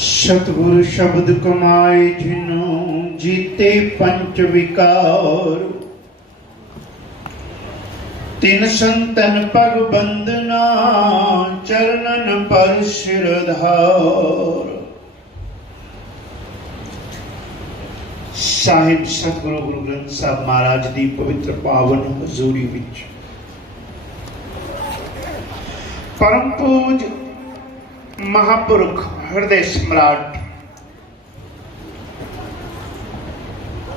सतगुरु शब्द कमाए जिनो जीते पंच विकार। तिन संतन पग बंदना चरणन पर सिरधार। साहिब सतगुरु गुरु ग्रंथ साहब महाराज दी पवित्र पावन हजूरी विच परम पूज महापुरुख हृदय सम्राट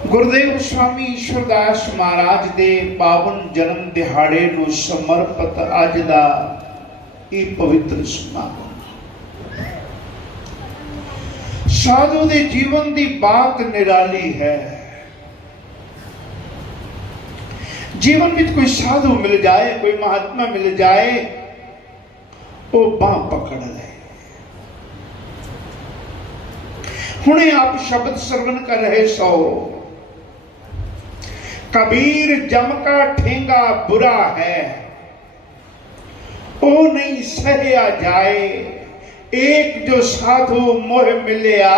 गुरुदेव स्वामी ईश्वरदास महाराज दे पावन जन्म दिहाड़े नूं समर्पित अज दा इह पवित्र समागम साधु दे जीवन दी बात निराली है। जीवन में कोई साधु मिल जाए, कोई महात्मा मिल जाए, वो बांह पकड़ ले। हुणे आप शब्द श्रवण कर रहे सो, कबीर जम का ठेंगा बुरा है, ओ नहीं सहया जाए। एक जो साधु मोह मिलया,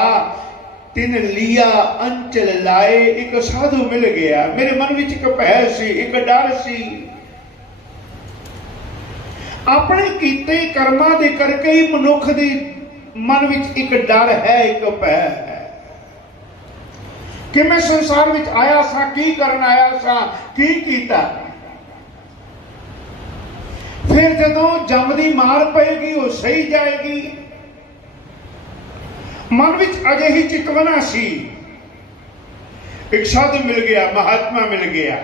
तिन लिया अंचल लाए। एक साधु मिल गया, मेरे मन विच एक भय सी, एक डर सी। अपने कीते कर्मां दे करके ही मनुख दे मन विच एक डर है, एक भय है कि मैं संसार विच आया सा, की करन आया सा, की कीता। फिर जदों जम दी मार पएगी वो सही जाएगी। मन विच अजे ही चितवना सी, एक साधु मिल गया, महात्मा मिल गया,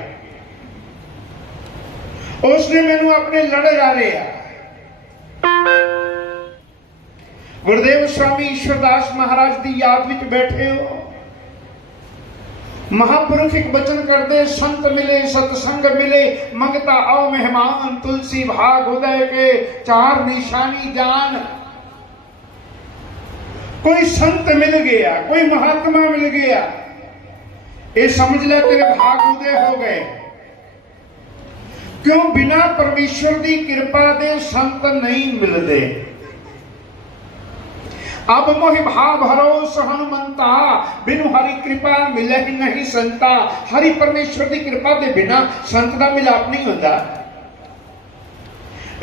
उसने मैनू अपने लड़ ला लिया। गुरुदेव स्वामी ईश्वरदास महाराज की याद विच बैठे हो, महापुरुष एक वचन करते, संत मिले सतसंग मिले, मंगता आओ मेहमान, तुलसी भाग उदय के चार निशानी जान। कोई संत मिल गया, कोई महात्मा मिल गया, ये समझ ले तेरे भाग उदय हो गए। क्यों? बिना परमेश्वर की कृपा दे संत नहीं मिलते। अब मोहि भाव भरोसा हनुमंता, बिनु हरि कृपा मिले ही नहीं संता। हरि परमेश्वर की कृपा के बिना संत का मिलाप नहीं होता।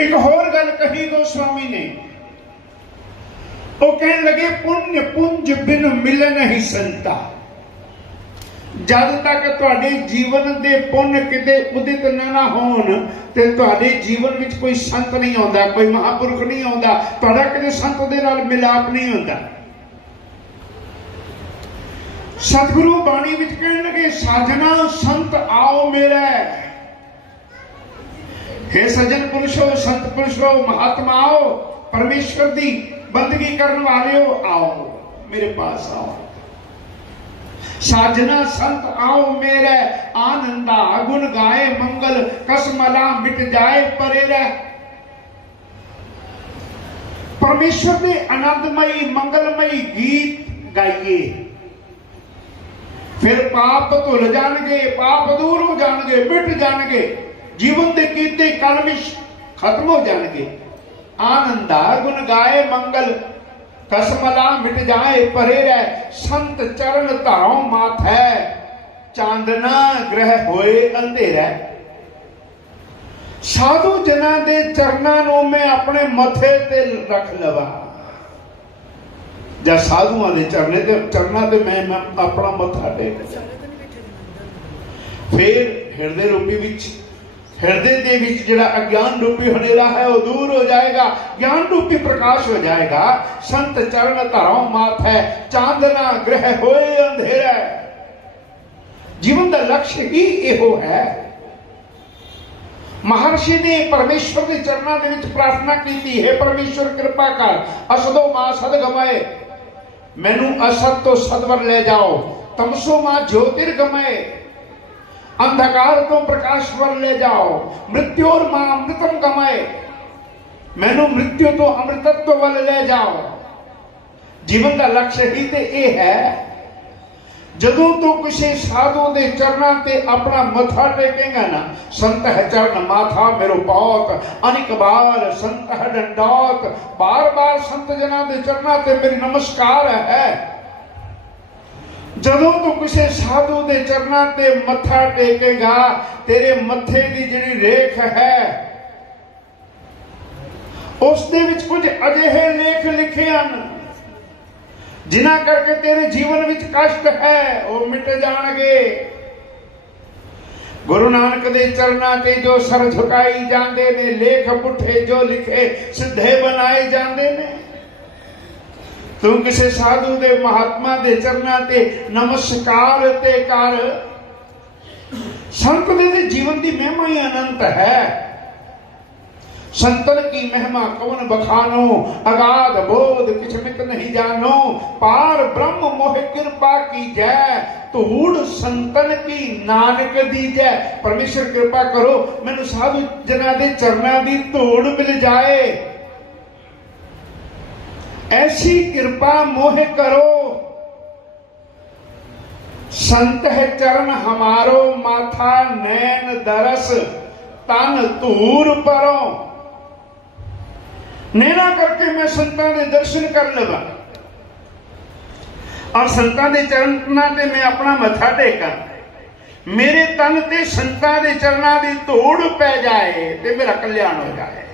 एक होर गल कही गोस्वामी ने, वो कहने लगे, पुण्य पुंज बिन मिले नहीं संता। जद तक तुहाडे जीवन दे पुण्य किते उदित ना होण, ते तुहाडे जीवन विच कोई संत नहीं आउंदा, कोई महापुरुष नहीं आउंदा, तुहाडा किते संत दे नाल मिलाप नहीं होंदा। सतगुरु बाणी विच कहण लगे, साजना संत आओ मेरे। हे सज्जन पुरुषो, संत पुरुषो, महात्मा आओ, परमेश्वर दी बंदगी करने वाले हो, आओ मेरे पास आओ। साजना संत आओ मेरे, आनंदा गुण गाए, मंगल कसमला मिट जाए परे रह। परमेश्वर के आनंदमयी मंगलमयी गीत गाइए, फिर पाप धुल जाणगे, पाप दूर हो जाणगे, मिट जाणगे, जीवन के कीते कलमिश खत्म हो जाणगे। आनंदा गुण गाए, मंगल कसमला मिट जाए परे रह। संत चरण धारों माथै, चांदना ग्रह होए अंधेरा। साधु जना दे चरणां नूं मैं अपने मथे ते रख लवा। जा साधुआं दे चरणां ते मैं अपना मथा टेक। फिर हृदय रूपी विच, हृदय दे विच जिहड़ा अज्ञान रूपी हनेरा है वो दूर हो जाएगा, ज्ञान रूपी प्रकाश हो जाएगा। संत चरण धरों माथै, चांदना ग्रह होए अंधेरा। जीवन का लक्ष्य ही इहो है। महर्षि ने परमेश्वर के चरणों के विच प्रार्थना की थी, हे परमेश्वर कृपा कर, असदो मां सद गमाए, मैनू असत तो सदवर ले जाओ। तमसो मां ज्योतिर्गमय, अंधकार तो प्रकाश वर ले जाओ। मृत्यु और मां अमृतम गमाए, मैनू मृत्यु तो अमृतत्व वाल ले जाओ। जीवन का लक्ष्य ही तो यह है। ਜਦੋਂ ਤੂੰ ਕਿਸੇ ਸਾਧੂ ਦੇ ਚਰਨਾਂ ਤੇ ਆਪਣਾ ਮੱਥਾ ਟੇਕੇਗਾ ਨਾ, ਸੰਤ ਹੈ ਚਰਨ ਮਾਥਾ मेरो पात, अनेक बार संत है दंडौत, बार बार संत जना ਦੇ ਚਰਨਾਂ ਤੇ ਮੇਰੀ ਨਮਸਕਾਰ ਹੈ। ਜਦੋਂ ਤੂੰ ਕਿਸੇ ਸਾਧੂ ਦੇ ਚਰਨਾਂ ਤੇ ਮੱਥਾ ਟੇਕੇਗਾ, ਤੇਰੇ ਮੱਥੇ ਦੀ ਜਿਹੜੀ ਰੇਖ ਹੈ ਉਸ ਦੇ ਵਿੱਚ ਕੁਝ ਅਜਿਹੇ ਲੇਖ ਲਿਖੇ ਹਨ ਜਿਨ੍ਹਾਂ ਕਰਕੇ ਤੇਰੇ ਜੀਵਨ ਵਿੱਚ ਕਸ਼ਟ ਹੈ ਉਹ ਮਿਟ ਜਾਣਗੇ। ਗੁਰੂ ਨਾਨਕ ਦੇ ਚਰਨਾਂ ਤੇ ਜੋ ਸਰ ਝੁਕਾਈ ਜਾਂਦੇ ਨੇ, ਲੇਖ ਪੁੱਠੇ ਜੋ ਲਿਖੇ ਸਿੱਧੇ ਬਣਾਏ ਜਾਂਦੇ ਨੇ। ਤੂੰ ਕਿਸੇ ਸਾਧੂ ਦੇ ਮਹਾਤਮਾ ਦੇ ਚਰਨਾਂ ਤੇ ਨਮਸਕਾਰ ਤੇ ਕਰ। ਸੰਤ ਦੇ ਜੀਵਨ ਦੀ ਮਹਿਮਾ ਹੀ ਅਨੰਤ ਹੈ। संतन की महिमा कवन बखानो, अगाध बोध किछ मित नहीं जानो, पार ब्रह्म मोह कृपा की जय, धूड़ संतन की नानक दी जय। परमेश्वर कृपा करो मैनू साधु जना दे चरना दी धूड़ मिल जाए, ऐसी कृपा मोह करो। संत है चरण हमारो, माथा नैन दरस, तन धूर परो। नैना करके मैं संतां दे दर्शन कर लवा और संतां दे चरनां ते मैं अपना मत्था टेका, मेरे तन ते संतां दे चरनां दी धूड़ पै जाए ते मेरा कल्याण हो जाए।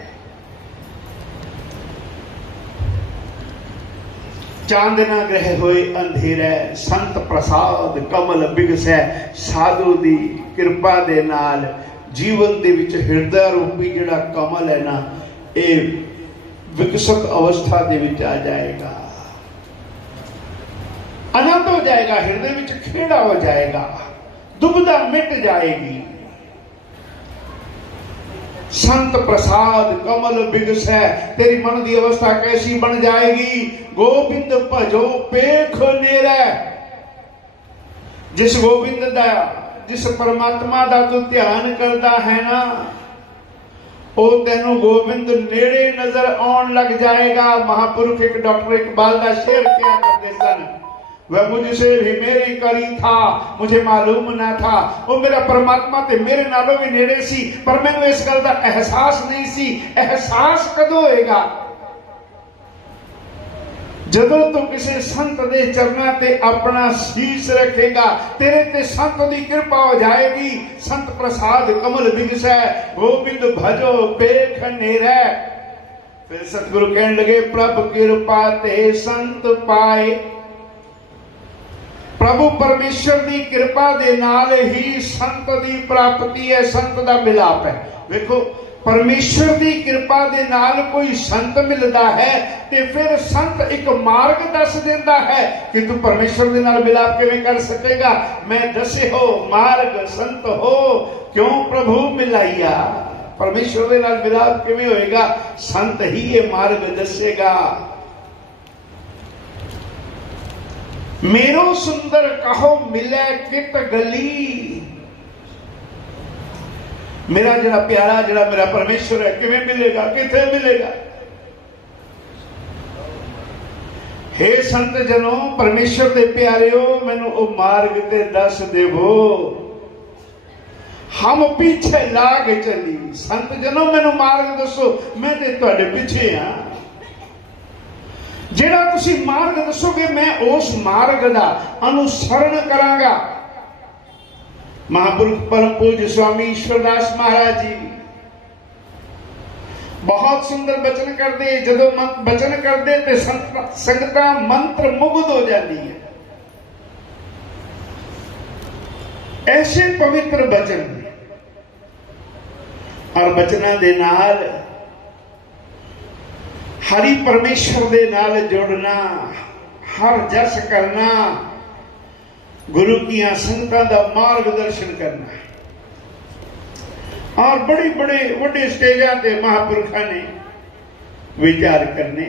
चांदना ग्रह होए अंधेरा, संत प्रसाद कमल बिगसै। साधु दी कृपा दे नाल जीवन दे विच हिरदा रूपी जिहड़ा कमल है ना, ये विकसित अवस्था दे विच आ जाएगा, आनंद हो जाएगा, हृदय विच खेड़ा हो जाएगा, दुविधा मिट जाएगी। संत प्रसाद कमल बिगसै, तेरी मन की अवस्था कैसी बन जाएगी। गोबिंद भजो पेख नेरै, जिस गोबिंद दा, जिस परमात्मा दा तू ध्यान करता है ना, वो तेनू गोबिंद नेड़े नजर आउण लग जाएगा। महापुरुष एक डॉक्टर इकबाल का शेर क्या करते सन, वह मुझसे भी मेरी करी था, मुझे मालूम ना था। वो मेरा परमात्मा ते मेरे नालों भी नेड़े सी, पर मैनू इस गल का एहसास नहीं सी। एहसास कदों होएगा? ਜਦੋਂ ਤੂੰ ਕਿਸੇ ਸੰਤ ਦੇ ਚਰਨਾਂ ਤੇ ਆਪਣਾ ਸੀਸ ਰੱਖੇਗਾ, तेरे ते संत की कृपा हो जाएगी। संत प्रसाद कमल बिगसै, गोबिंद भजो पेख नेरै। फिर सतगुरु कहने लगे, प्रभु कृपा ते संत पाए। प्रभु परमेश्वर की कृपा दे नाल ही संत की प्राप्ति है, संत का मिलाप है। देखो, परमेश्वर की कृपा दे नाल कोई संत मिलता है ते फिर संत एक मार्ग दस देता है कि तू परमेश्वर के नाल मिलाप किवें कर सकेगा। मैं दसे हो मार्ग संत हो, क्यों प्रभु मिलाइया। परमेश्वर के नाल मिलाप किवें होएगा? संत ही ये मार्ग दसेगा। मेरो सुंदर कहो मिले कित गली, मेरा जड़ा प्यारा जड़ा मेरा परमेश्वर है किवें मिलेगा, किथे मिलेगा? हे संत जनो, परमेश्वर दे प्यारिओ, मैनू ओ मार्ग ते दस देवो, हम पीछे लाग चली। संत जनो मैनू मार्ग दसो, मैं ते तुहाडे पीछे हाँ। जेड़ा तुसी मार्ग दसोगे मैं उस मार्ग दा अनुसरण करांगा। महापुरुष परम पूज्य स्वामी ईश्वरदास महाराज जी बहुत सुंदर बचन करते, जदों बचन करते ते संगतां मंत्र मुग्ध हो जाती है। ऐसे पवित्र बचन और बचना दे नाल हरि परमेश्वर दे नाल जुड़ना, हर जस करना, गुरु की संगतां दा मार्गदर्शन करना। और बड़े बड़े वड्डे स्टेजां ते महापुरुषां ने विचार करने,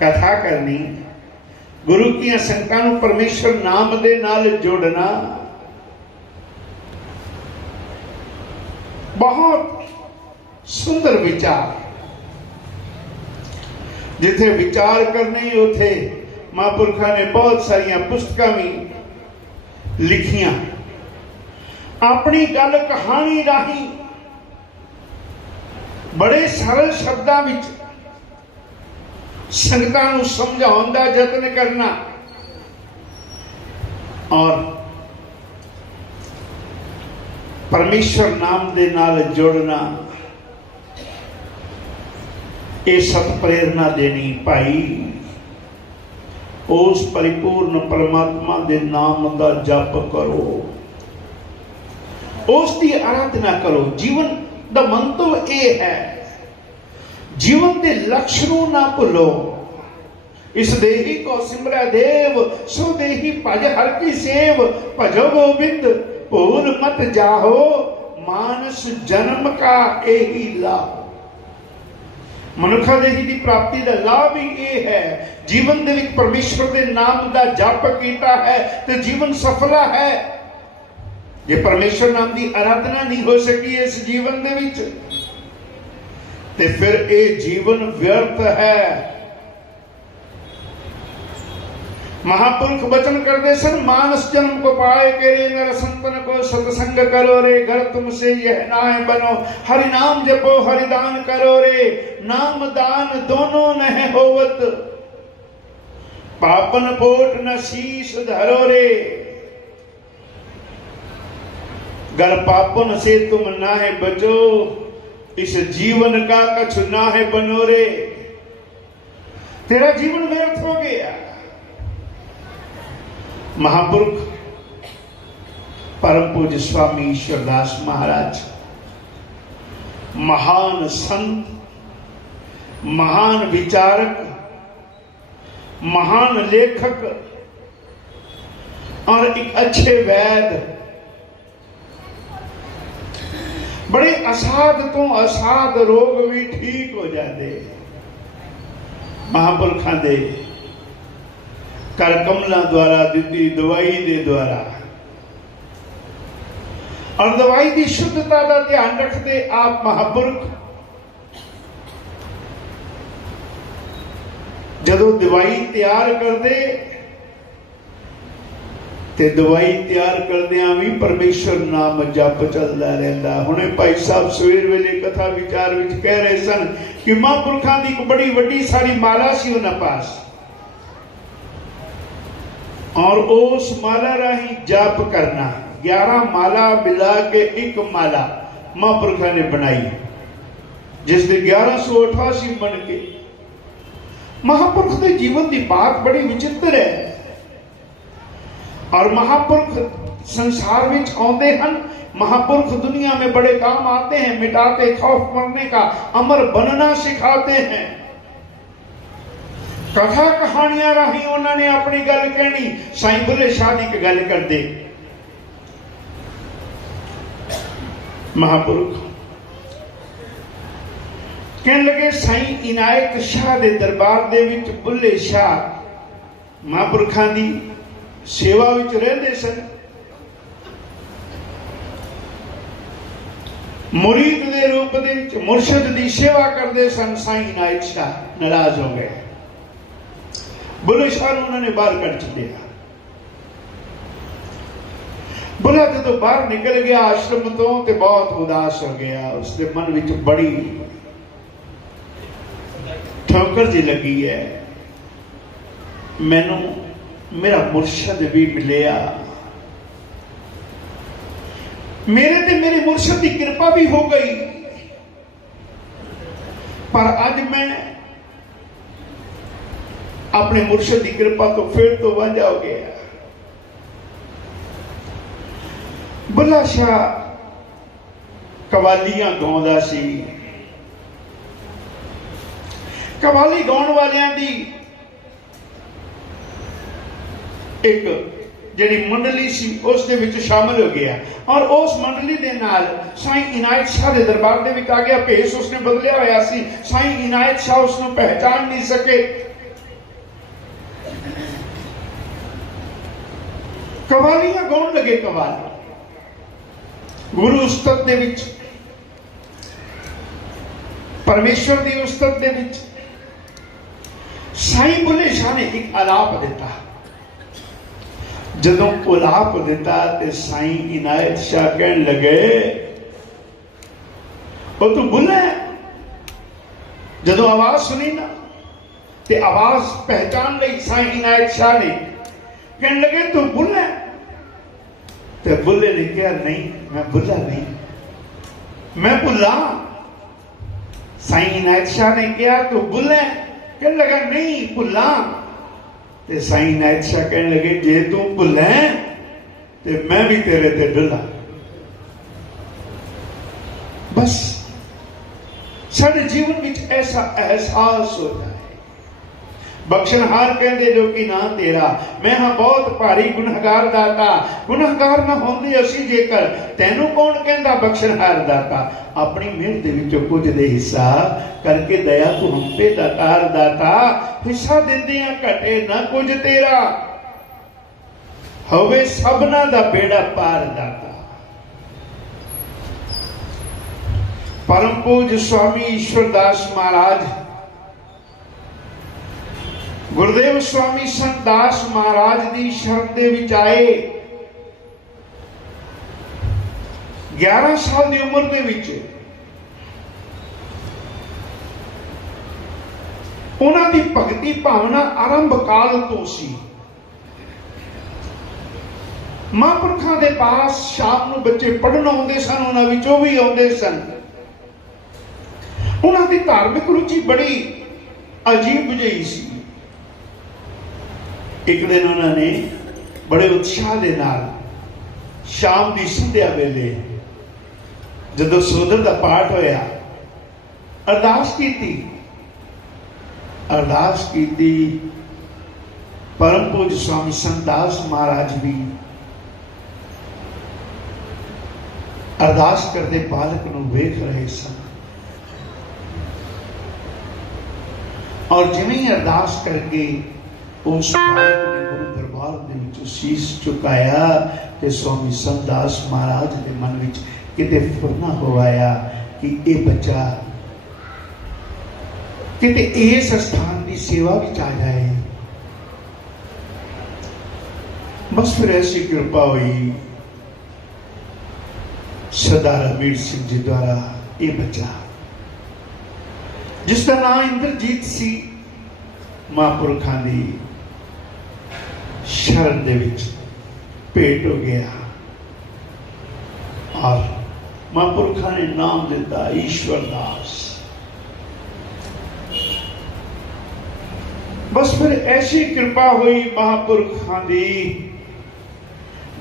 कथा करनी, गुरु की संगतां नूं परमेश्वर नाम दे नाल जोड़ना। बहुत सुंदर विचार, जिथे विचार करने उथे महापुरुषों ने बहुत सारिया पुस्तकां भी लिखियां, अपनी गल कहानी राही बड़े सरल शब्दां विच संगतां नूं समझाउण दा यतन करना और परमेश्वर नाम दे नाल जुड़ना, ये सत प्रेरणा देनी भाई उस परिपूर्ण परमात्मा दे नाम का जप करो, उसकी आराधना करो। जीवन का मंतव ये है, जीवन के लक्ष्य नूं ना भुलो। इस देही को सिमरै देव, सो देही भज हर की सेव, भजो गोबिंद भूल मत जाहो, मानस जन्म का यही लाभ। मनुखा देही की प्राप्ति का लाभ ही ये है, जीवन दे विच परमेश्वर के नाम का जप किया है तो जीवन सफला है। जे परमेश्वर नाम की आराधना नहीं हो सकी इस जीवन दे विच ते फिर ये जीवन व्यर्थ है। महापुरुष वचन करते सन, मानस जन्म को पाए के रे नर संतन को सत्संग करो रे, घर तुमसे यह नाय बनो, हरि नाम जपो हरि दान करो रे, नाम दान दोनों नह होवत, पापन पोट न शीश धरो रे। गर पापन से तुम नाहे बचो, इस जीवन का कछु नाहे बनो रे। तेरा जीवन व्यर्थ हो गया। महापुरुष परम पूज्य स्वामी ईश्वरदास महाराज महान संत, महान विचारक, महान लेखक और एक अच्छे वैद, बड़े असाध तो असाध रोग भी ठीक हो जाते महापुरखों दे कर कमलों द्वारा दी दवाई दे द्वारा। और दवाई की शुद्धता का ध्यान रखते आप महापुरुष जदों दवाई तैयार करते ते दवाई तैयार करदियां भी परमेश्वर नाम जप चलता रहता। हुणे भाई साहब सवेर वेले कथा विचार विच कह रहे सन कि महापुरखों की एक बड़ी वड्डी सारी माला सी उन्हां पास, और उस माला राही जाप करना। 11 माला मिला के एक माला महापुरखों ने बनाई, जिसके 1188 बन के। महापुरुष के जीवन की बात बड़ी विचित्र है। और महापुरुष संसार में आते हैं, महापुरुष दुनिया में बड़े काम आते हैं, मिटाते खौफ मरने का, अमर बनना सिखाते हैं। कथा कहानियां राही उन्होंने अपनी गल कहनी। साईं बुल्ले शाह की गल कर दे, महापुरुष कहने लगे साईं इनायत शाह के दरबार दे विच बुल्ले शाह महापुरखों की सेवा विच रहंदे सन। मुरीद के रूप दे मुर्शद की सेवा करते सन। साईं इनायत शाह नाराज हो गए, बुल्ले शाह उन्होंने बाहर कट दिया। बुला जो बाहर निकल गया आश्रम तो बहुत उदास हो गया। उसके मन विच बड़ी ठोकर जी लगी है, मैनू मेरा मुर्शद भी मिलिया, मेरे ते मेरे मुर्शद की कृपा भी हो गई, पर आज मैं अपने मुर्शद की कृपा तो फिर तो वांझा हो गया। बुल्ला शाह कवालियां गाउंदा सी। कवाली गाउण वालियां दी एक जिहड़ी मंडली सी उस दे विच शामिल हो गया, और उस मंडली दे नाल साईं इनायत शाह दे दरबार दे विच आ गया। भेस उसने बदलिया होया सी। साईं इनायत शाह उसनूं पहचान नहीं सके। कवालियां गाउण लगे। कवाली गुरु उस्तत दे विच, परमेश्वर की उस्तत दे विच साईं बुल्ले शाह ने एक आलाप दिता। जदों उलाप दिता ते साईं इनायत शाह कहन लगे वो तू बुला है। जदों आवाज सुनी ना ते आवाज पहचान ली साईं इनायत शाह ने, कहन लगे तू बुला है। ते बुल्ले ने कहा नहीं मैं बुला नहीं, मैं बुला। साईं इनायत शाह ने कहा तू बुला है, कहने लगा नहीं बुला। ते साईं इनायत शाह कहने लगे जे तू भुला है ते मैं भी तेरे ते डुला। बस साडे जीवन में ऐसा एहसास होता है। बख्शनहार कहते जो कि ना तेरा, मैं हाँ बहुत भारी गुनहगार दाता। गुनहगार ना होंदे असी जेकर तैनू कौन कहंदा बख्शनहार दाता। अपनी मेहनत दे विचों कुछ दे हिस्सा करके दया तू हम पे दातार दाता। हिस्सा दिंदियां घटे ना कुछ तेरा, होवे सबना दा बेड़ा पार दाता। परम पूज स्वामी ईश्वरदास महाराज, गुरुदेव स्वामी संत दास महाराज दी शरण दे विच आए। 11 साल की उम्र दे विच उन्हां दी भगती भावना आरंभ काल तो सी। महापुरखां दे पास शाम नूं बच्चे पढ़न आउंदे सन, उन्हां विचों भी आउंदे सन। उन्हां दी धार्मिक रुचि बड़ी अजीब जही सी। एक दिन उन्होंने बड़े उत्साह के नाल शाम की संध्या वेले जदों सोदर का पाठ होया अरदास की परम पूज स्वामी संत दास महाराज भी अरदास करते बालक नूं वेख रहे सन। और जिवें ही अरदास करके उस बालक ने गुरु दरबार दे विच शीश झुकाया ते स्वामी संत दास महाराज के मन विच किते फुरना हो आया कि ये बच्चा किते इस स्थान की सेवा विच आ जाए। बस फिर ऐसी कृपा हुई सरदार हमीर सिंह जी द्वारा ये बच्चा जिसका नाम इंद्रजीत सी महापुरखां दी शरण दे विच भेंट हो गया। और महापुरखा ने नाम दिता ईश्वरदास। बस फिर ऐसी कृपा हुई महापुरखा दी,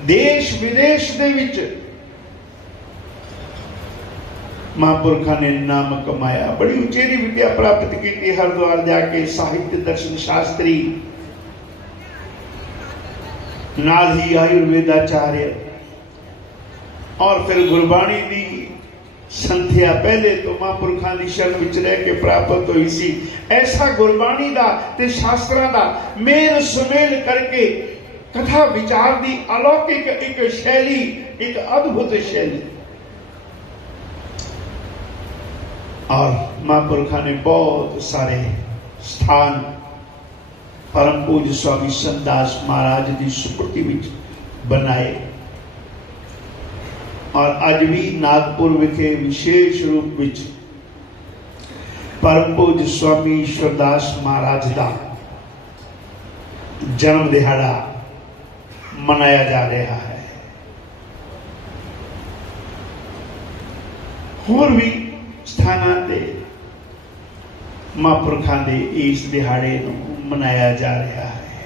देश विदेश दे विच महापुरखा ने नाम कमाया। बड़ी उचेरी विद्या प्राप्त की। हरिद्वार जाके साहित्य दर्शन शास्त्री, नाल ही आयुर्वेदाचार्य, और फिर गुरबाणी दी संध्या पहले तो महापुरखा दी शरण विच रह के प्राप्त हुई सी। ऐसा गुरबाणी दा ते शास्त्रां दा मेल सुमेल करके कथा विचार दी अलौकिक एक शैली, एक अद्भुत शैली। और महापुरखा ने बहुत सारे स्थान परम पूज स्वामी संत दास महाराज की सुपुर्ति विच बनाए। और अज भी नागपुर विखे विशेष रूप विच परम पूज स्वामी ईश्वरदास महाराज का जन्म दिहाड़ा मनाया जा रहा है। होर भी स्थानां ते महापुरखा दे इस दिहाड़े नूं मनाया जा रहा है।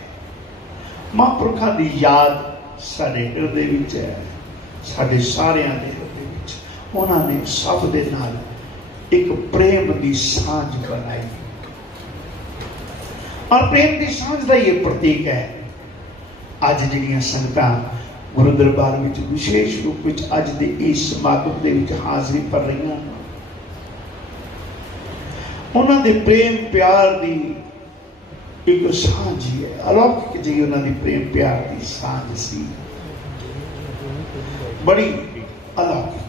महापुरखा दी याद साडे हृदय विच है, साडे सारियां दे हृदय विच। उन्होंने सब दे नाल एक प्रेम की सांझ बनाई, और प्रेम की सांझ का ये प्रतीक है। अज जिहड़ियां संगतां गुरु दरबार विच विशेष रूप विच अज दे इस समागम दे विच हाज़री भर रहीआं, उन्हां दे प्रेम प्यार की एक सांझ ही है। अलौकिक जी उन्हां दी प्रेम प्यार की सांझ सी, बड़ी अलौकिक।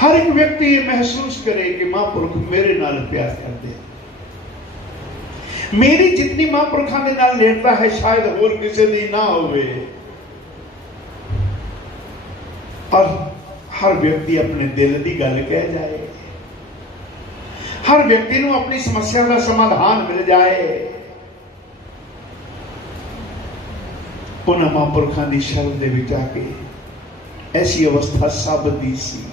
हर एक व्यक्ति ये महसूस करे कि महापुरुष मेरे नाल प्यार करते, मेरी जितनी महापुरखों के नाल नेड़ता है शायद होर किसी दी ना होवे। और हर व्यक्ति अपने दिल की गल कह जाए, हर व्यक्ति को अपनी समस्या का समाधान मिल जाए। उन्होंने महापुरखों की शरण दे विच आके ऐसी अवस्था साबती सी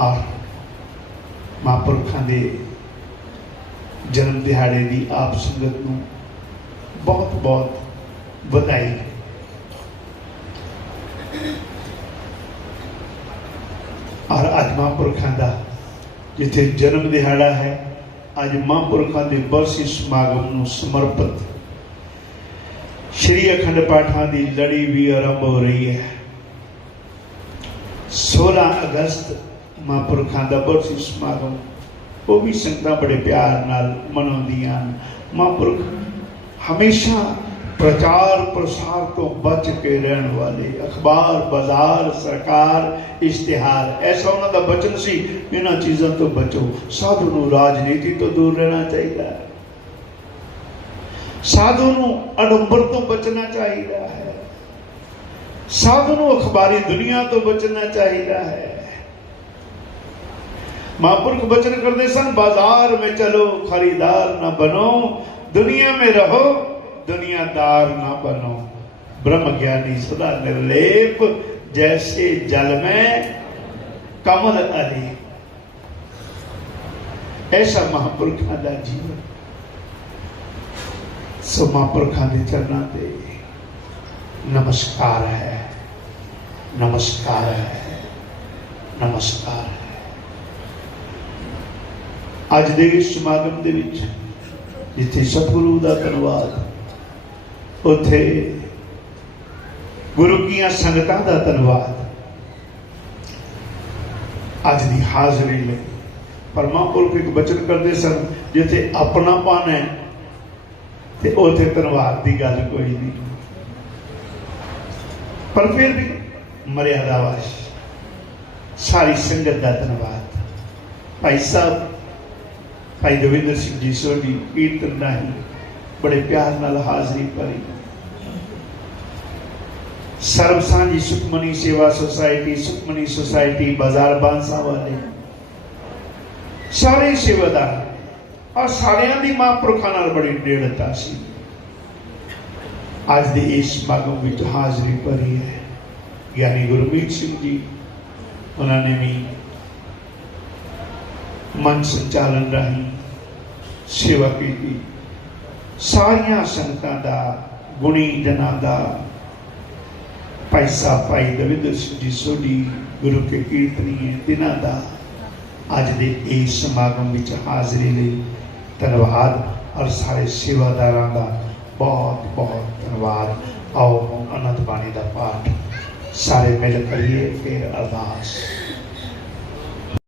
और महापुरखों के जन्म दिहाड़े की आप संगत को बहुत बहुत बधाई। और अज महापुरखों का जिथे जन्म दिहाड़ा है, अज महापुरखों के बरसी समागम को समर्पित श्री अखंड पाठां की लड़ी भी आरंभ हो रही है। 16 अगस्त महापुरखों का बरसी समागम, वो भी संगतां बड़े प्यार नाल मनाउंदियां। महापुरख हमेशा प्रचार प्रसार तो बच के रहने वाले, अखबार बाजार सरकार इश्तिहार ऐसा उन्होंने बचन सी, इन्हां चीज़ों तो बचो। साधु नूं राजनीति तो दूर रहना चाहिए, साधु नूं अडंबर तो बचना चाहिए है, साधु नूं अखबारी दुनिया तो बचना चाहिए है। महापुरख वचन करते सन, बाजार में चलो खरीदार न बनो, दुनिया में रहो दुनियादार ना बनो। ब्रह्म ज्ञानी सदा निर्लेप, जैसे जल में कमल अलेप। ऐसा महापुरखों का जीवन। सो महापुरखों के चरणों से नमस्कार है, नमस्कार है, नमस्कार है। अज दे समागम दे विच जिथे सतगुरु का धन्यवाद, उथे गुरु की संगतां का धन्यवाद। अज की हाजरी में पर महापुरख एक बचन करते सन, जिथे अपनापन है तो उथे धन्यवाद की गल कोई नहीं, पर फिर भी मर्यादावश सारी संगत का धन्यवाद। भाई साहब भाई देवेंद्र सिंह जी सोढ़ी कीर्तन राही बड़े प्यार नाल हाजरी भरी। सर्व सांझी सुखमनी सेवा सोसाइटी, सुखमनी सोसाइटी बाजार बांसा वाले सारे सेवादार और सारियां दी महापुरखों नाल बड़ी नेड़ता सी। अज दे इस समागम विच हाजरी भरी है ज्ञानी गुरमीत सिंह जी, उन्होंने भी मन संचालन राही सेवा की। सारिया संगतां दा, गुणी जना दा, भाई साहब भाई देवेंद्र सिंह जी सोढ़ी गुरु के कीर्तनीय तिन्हां दा अज दे इस समागम विच हाजरी लई धन्यवाद और सारे सेवादारां दा बहुत बहुत धन्यवाद। आओ हम आनंद बाणी दा पाठ सारे मिल करिए, फिर अरदास।